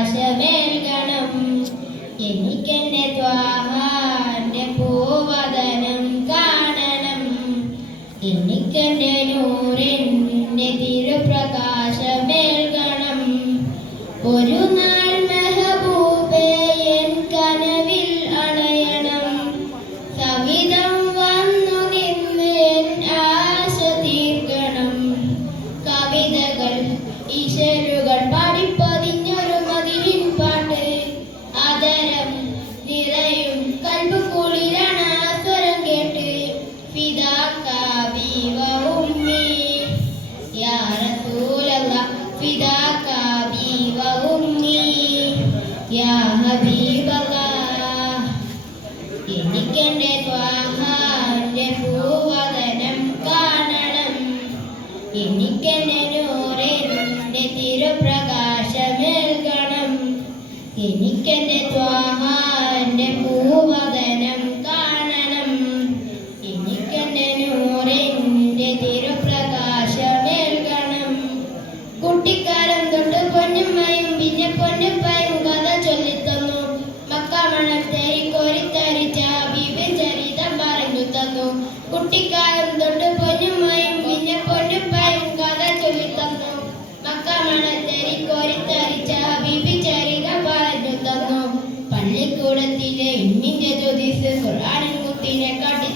തിരുപ്രകാശമേൽക്കണം എനിക്കെന്റെ ത്വാഹാന്റെ പൂവദനം കാണണം എനിക്കെന്റെ നൂറിന്റെ തിരുപ്രകാശമേൽക്കണം ഒരു നാൾ മെഹബൂബേ എൻ കനവിൽ അണയണം സവിധം വന്നു നിന്ന് എൻ ആശ തീർക്കണം കവിതകൾ ഈശ്വരുകൾ പാടിപ്പതിഞ്ഞൊരു മതിലിൻ പാട്ട് ആദരം നിറയും കൽബ് കുളിരാണ് ആ സ്വരം കേട്ട് ഫിദാക ബി വ ഉമ്മി യാ റസൂലല്ലാഹ് ഫിദാക ബി വ ഉമ്മി യാ ഹബീബല്ലാഹ് എനിക്കെന്റെ ത്വാഹാന്റെ പൂവദനം കാണണം എനിക്കെന്റെ നൂറിന്റെ തിരുപ്രകാശമേൽക്കണം എനിക്കെന്റെ ത്വാഹാന്റെ പൂവദനം കാണണം എനിക്കെന്റെ നൂറിന്റെ തിരുപ്രകാശമേൽക്കണം കുട്ടിക്കാലം തൊട്ട് പൊന്നുമ്മയും പിന്നെ പൊന്നുപ്പയും കഥ ചൊല്ലിത്തന്നു മക്കാമണൽ തേരി കോരിത്തരിച്ച ബീബി ചരിതം പറഞ്ഞു തന്നു കുട്ടിക്കാലം തൊട്ട് പൊന്നുമ്മയും പിന്നെ പൊന്നുപ്പയും കഥ ചൊല്ലിത്തന്നു മക്കാമണൽ തേരി കോരിത്തരിച്ച ബീബി ചരിതം പറഞ്ഞു തന്നു പള്ളിക്കൂടത്തിലെ ഇമ്മിന്റെ ജ്യോതിസ് ഖുർആനിൻ മുത്തിനെ കാട്ടി